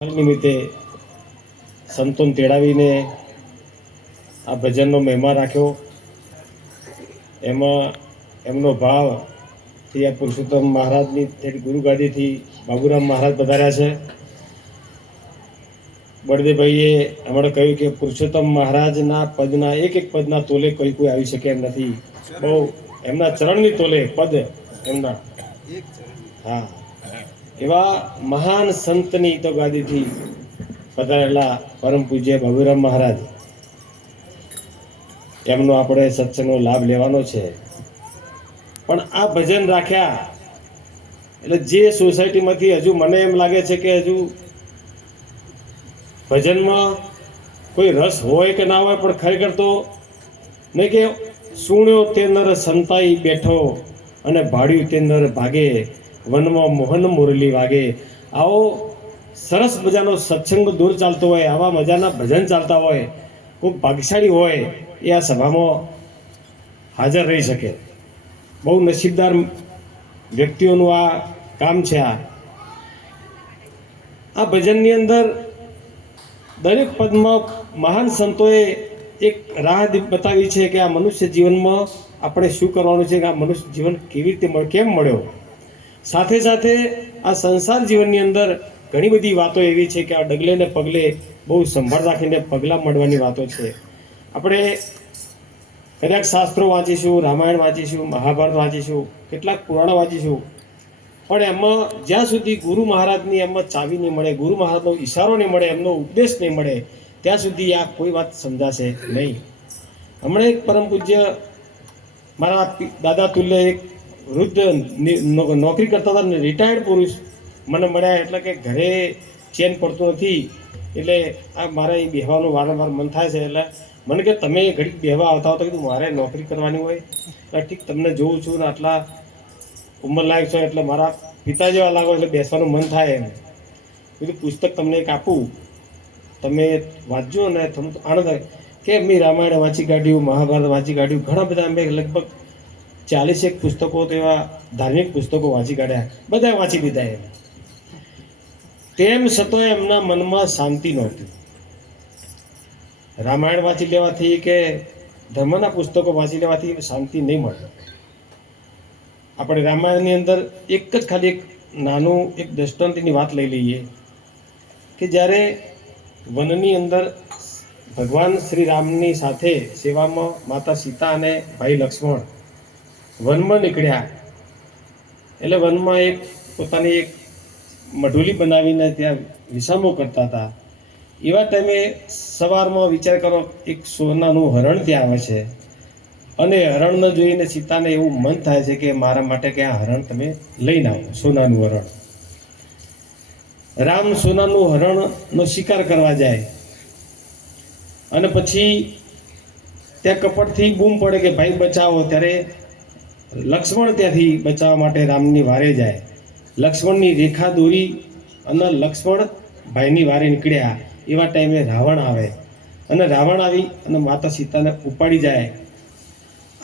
નિમિત્તે સંતોન તેડાવીને આ ભજનનો મહેમા રાખ્યો. એમાં એમનો ભાવથી આ પુરુષોત્તમ મહારાજની ગુરુગાદીથી બાબુરામ મહારાજ પધાર્યા છે. બળદેવભાઈએ હમણાં કહ્યું કે પુરુષોત્તમ મહારાજના પદના એક એક પદના તોલે કોઈ કોઈ આવી શકે એમ નથી. બહુ એમના ચરણની તોલે પદ એમના. હા. એવા મહાન સંતની તો ગાદીથી પધારેલા પરમ પૂજ્ય બાબુરામ મહારાજ. એમનો આપણે સત્સંગનો લાભ લેવાનો છે. પણ આ ભજન રાખ્યા એટલે જે સોસાયટીમાંથી હજુ મને એમ લાગે છે કે હજુ ભજનમાં કોઈ રસ હોય કે ના હોય, પણ ખરેખર તો નહીં કે સુણ્યો તે નર સંતાઈ બેઠો અને ભાડ્યું તે નર ભાગે. વનમાં મોહન મુરલી વાગે. આવો સરસ મજાનો સત્સંગ દૂર ચાલતો હોય, આવા મજાના ભજન ચાલતા હોય ખૂબ ભાગ્યશાળી હોય, એ આ સભામાં હાજર રહી શકે. બહુ નસીબદાર વ્યક્તિઓનું આ કામ છે આ. આ ભજનની અંદર દરેક પદમાં મહાન સંતોએ એક રાહ બતાવી છે કે આ મનુષ્ય જીવનમાં આપણે શું કરવાનું છે, કે આ મનુષ્ય જીવન કેવી રીતે કેમ મળ્યો? સાથે સાથે આ સંસાર જીવનની અંદર ઘણી બધી વાતો એવી છે કે આ ડગલે ને પગલે બહુ સંભાળ રાખીને પગલાં મળવાની વાતો છે. આપણે કદાચ શાસ્ત્રો વાંચીશું, રામાયણ વાંચીશું, મહાભારત વાંચીશું, કેટલાક પુરાણો વાંચીશું, પણ એમાં જ્યાં સુધી ગુરુ મહારાજની એમાં ચાવી નહીં મળે, ગુરુ મહારાજનો ઈશારો નહીં મળે, એમનો ઉપદેશ નહીં મળે, ત્યાં સુધી આ કોઈ વાત સમજાશે નહીં. હમણાં એક પરમ પૂજ્ય મારા દાદા તુલ્ય એક વૃદ્ધ નોકરી કરતા હતા રિટાયર્ડ પુરુષ. મને મળ્યા એટલે કે ઘરે ચેન પડતો નથી. એટલે આ મારે એ બેહવાનું વારંવાર મન થાય છે. એટલે મને કે તમે ઘડીક બેહવા આવતા હો તો કીધું, મારે નોકરી કરવાની હોય. એટલે ઠીક, તમને જોઉં છું ને આટલા ઉંમર લાયક છો એટલે મારા પિતા જેવા લાગો એટલે બેસવાનું મન થાય એમ. કીધું, પુસ્તક તમને એક આપું. તમે વાંચજો ને તમને આનંદ કે મેં રામાયણ વાંચી કાઢ્યું, મહાભારત વાંચી કાઢ્યું, ઘણા બધા મેં લગભગ ચાલીસેક પુસ્તકો તેવા ધાર્મિક પુસ્તકો વાંચી કાઢ્યા. બધા વાંચી લીધા એમ તેમ છતાં એમના મનમાં શાંતિ નહોતી. રામાયણ વાંચી લેવાથી કે ધર્મના પુસ્તકો વાંચી લેવાથી શાંતિ નહીં મળે. આપણે રામાયણની અંદર એક જ ખાલી એક નાનું એક દ્રષ્ટાંતની વાત લઈ લઈએ કે જ્યારે વનની અંદર ભગવાન શ્રી રામની સાથે સેવામાં માતા સીતા અને ભાઈ લક્ષ્મણ વનમાં નીકળ્યા. એટલે વનમાં એક પોતાની એક મઢુલી બનાવીને ત્યાં વિસામો કરતા હતા. એવા ટાઈમે સવારમાં વિચાર કરો, એક સોનાનું હરણ ત્યાં આવે છે. અને હરણને જોઈને સીતાને એવું મન થાય છે કે મારા માટે કે આ હરણ તમે લઈને આવો, સોનાનું હરણ. રામ સોનાનું હરણનો શિકાર કરવા જાય. અને પછી ત્યાં કપટથી બૂમ પડે કે, ભાઈ, બચાવો. ત્યારે લક્ષ્મણ ત્યાંથી બચાવવા માટે રામની વારે જાય. લક્ષ્મણની રેખા દોરી અને લક્ષ્મણ ભાઈની વારે નીકળ્યા. એવા ટાઈમે રાવણ આવે. અને રાવણ આવી અને માતા સીતાને ઉપાડી જાય.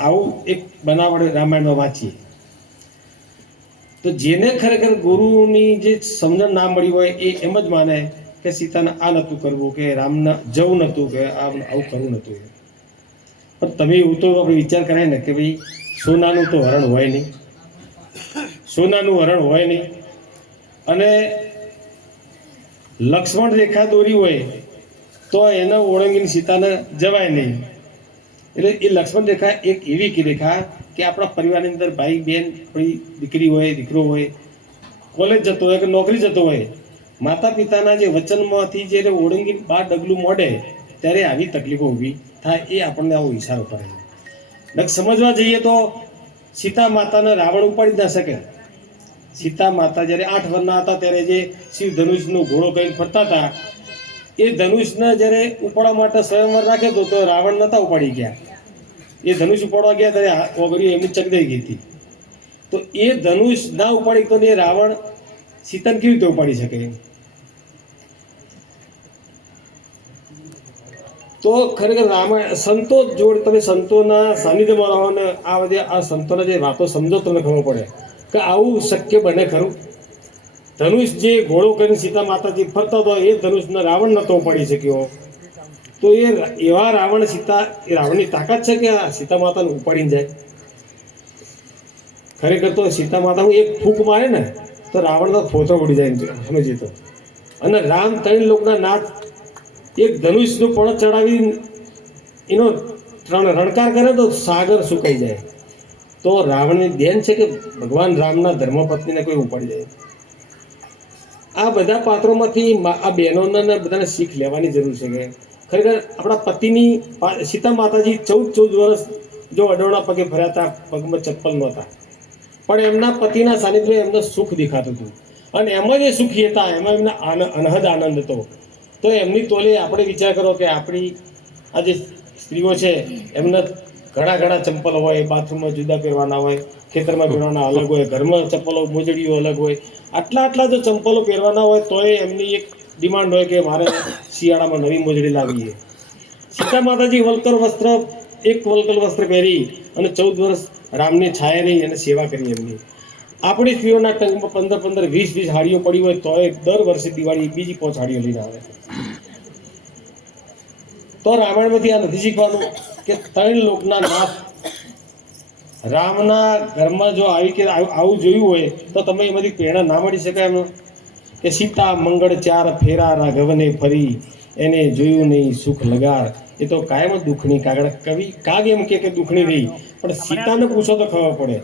આવું એક બનાવડ રામાયણમાં વાંચીએ. તો જેને ખરેખર ગુરુની જે સમજણ ના મળી હોય એ એમ જ માને કે સીતાને આ નહોતું કરવું, કે રામને જવું નહોતું, કે આ આવું કરવું નહોતું. પણ તમે એવું તો આપણે વિચાર કરાય ને કે ભાઈ સોનાનું તો હરણ હોય નહીં. સોનાનું હરણ હોય નહીં. અને લક્ષ્મણ રેખા દોરી હોય તો એને ઓળંગીને સીતાને જવાય નહીં. એટલે એ લક્ષ્મણ રેખા એક એવી રેખા કે આપણા પરિવારની અંદર ભાઈ બહેન આપણી દીકરી હોય, દીકરો હોય કોલેજ જતો હોય કે નોકરી જતો હોય માતા પિતાના જે વચનમાંથી જ્યારે ઓળંગી બાર ડગલું મોડે, ત્યારે આવી તકલીફો ઊભી થાય એ આપણને આવો ઈશારો કરે નક સમજવા જઈએ તો સીતા માતાને રાવણ ઉપાડી ના શકે. સીતા માતા જ્યારે આઠ વર્ષના હતા ત્યારે જે શિવ ધનુષનો ઘોડો કરીને ફરતા હતા, એ ધનુષને જ્યારે ઉપાડવા માટે સ્વયંવર રાખ્યો તો રાવણ નતા ઉપાડી ગયા. એ ધનુષ ઉપાડવા ગયા ત્યારે ઓગળી એમની ચકદાઈ ગઈ હતી. તો એ ધનુષ ના ઉપાડી તો એ રાવણ સીતાને કેવી રીતે ઉપાડી શકે? તો ખરેખર રામાયણ, સંતો જોડે તમે સંતોના સાનિધ્યમાં રહો ને આ બધી, આ સંતોના જે વાતો સમજો તમને ખબર પડે કે આવું શક્ય બને ખરું. ધનુષ જે ઘોડો કરીને સીતા માતાજી ફરતા હતો, એ ધનુષને રાવણ નહોતો પડી શક્યો. તો એ એવા રાવણ, સીતા, એ રાવણની તાકાત છે કે આ સીતા માતાને ઉપાડીને જાય? ખરેખર તો સીતા માતા એક ફૂંક મારે ને, તો રાવણનો ફોતો ઉડી જાય સમજી તો. અને રામ ત્રણ લોકના નાથ એક ધનુષનું પણ ચડાવી એનો ત્રણ રણકાર કરે તો સાગર સુકાઈ જાય. તો રાવણની દેન છે કે ભગવાન રામના ધર્મપત્નીને કોઈ ઉપાડી જાય આ બધા પાત્રોમાંથી આ બહેનોને બધાને શીખ લેવાની જરૂર છે કે ખરેખર આપણા પતિની સીતા માતાજી ચૌદ ચૌદ વર્ષ જો અડોણા પગે ફર્યા હતા, પગમાં ચપ્પલ નહોતા. પણ એમના પતિના સાનિધ્ય એમને સુખ દેખાતું હતું. અને એમાં જે સુખી હતા, એમાં એમને આનંદ અનહદ આનંદ હતો. તો એમની તોલે આપણે વિચાર કરો કે આપણી આ જે સ્ત્રીઓ છે, એમને ઘણા ઘણા ચંપલ હોય, બાથરૂમમાં જુદા પહેરવાના હોય, ખેતરમાં પહેરવાના અલગ હોય, ઘરમાં ચંપલો મોજડીઓ અલગ હોય, આટલા આટલા જો ચંપલો પહેરવાના હોય તોય એમની એક ડિમાન્ડ હોય કે મારે શિયાળામાં નવી મોજડી લાવીએ. સીતા માતાજી વલકર વસ્ત્ર, એક વલકર વસ્ત્ર પહેરી અને ચૌદ વર્ષ રામની છાયા રહી અને સેવા કરી એમની. આપણી સ્ત્રીઓના ટંકમાં પંદર પંદર, વીસ વીસ હાડીઓ પડી હોય તોય દર વર્ષે દિવાળી બીજી પાંચ હાડીઓ લઈને આવે તો રામાયણમાંથી આ નથી શીખવાનું કે ત્રણ લોકના નાથ રામના ઘરમાં જો આવી કે આવું જોયું હોય તો તમે એમાંથી પ્રેરણા ના મળી શકાય એમ? કે સીતા, મંગળ, ચાર, ફેરા, રાઘવને ફરી એને જોયું નહીં, સુખ લગાર એ તો કાયમ દુઃખની કાગળ, કવિ કાગ એમ કે દુઃખની રહી પણ સીતાને પૂછો તો ખબર પડે.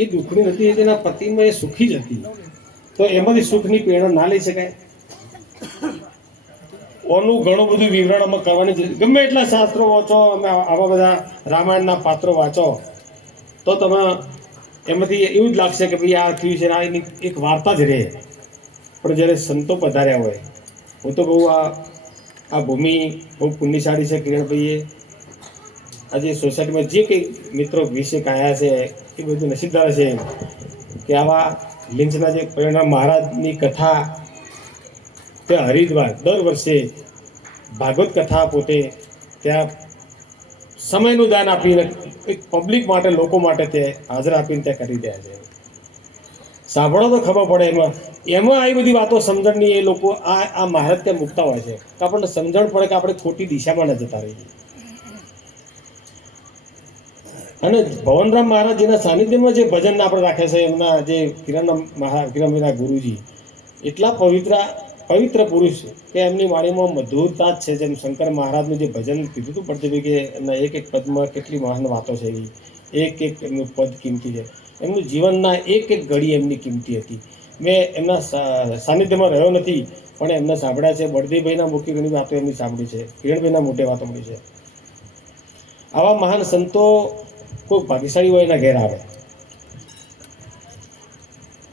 એ દુઃખની નથી તેના પતિમાં એ સુખી જ હતી. તો એમાંથી સુખની પ્રેરણા ના લઈ શકાય. ઓનું ઘણું બધું વિવરણ અમે કરવાની ગમે એટલા શાસ્ત્રો વાંચો, અમે આવા બધા રામાયણના પાત્રો વાંચો, તો તમે એમાંથી એવું જ લાગશે કે ભાઈ આ થયું છે આ એની એક વાર્તા જ રહે. પણ જ્યારે સંતો પધાર્યા હોય, હું તો બહુ આ આ ભૂમિ બહુ પુણ્યશાળી છે કિરણભાઈએ. આજે સોસાયટીમાં જે કંઈ મિત્રો વિશે કાયા છે, એ બધું નસીબદાર છે કે આવા લિંચના જે પરિણામ મહારાજની કથા, તે હરિદ્વાર દર વર્ષે ભાગવત કથા પોતે ત્યાં સમયનું દાન આપીને એક પબ્લિક માટે, લોકો માટે તે હાજર આપીને તે કરી રહ્યા છે. સાંભળો તો ખબર પડે એમાં. એમાં આવી બધી વાતો સમજણની એ લોકો આ આ મહારાજ ત્યાં મૂકતા હોય છે. તો આપણને સમજણ પડે કે આપણે ખોટી દિશામાં ન જતા રહીએ. અને ભવનરામ મહારાજજીના સાનિધ્યમાં જે ભજન આપણે રાખે છે, એમના જે કિરણ મહા, કિરણભાઈના ગુરુજી, એટલા પવિત્ર પવિત્ર પુરુષ કે એમની વાણીમાં મધુરતા જ છે. જેમ શંકર મહારાજનું જે ભજન કીધું હતું પડતી કે એમના એક એક પદમાં કેટલી મહાન વાતો છે એવી. એક એક એમનું પદ કિંમતી છે. એમનું જીવનના એક એક ઘડી એમની કિંમતી હતી. મેં એમના સાનિધ્યમાં રહ્યો નથી, પણ એમને સાંભળ્યા છે. બળદેવભાઈના મુખ્ય ઘણી વાતો એમની સાંભળી છે. કિરણભાઈના મોટે વાતો મળી છે. આવા મહાન સંતો કોઈ ભાગ્યશાળી હોય એના ઘેર આવે.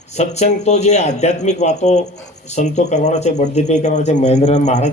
સત્સંગ તો જે આધ્યાત્મિક વાતો સંતો કરવાના છે, બળદેવભાઈ કરવાના છે મહેન્દ્ર મહારાજ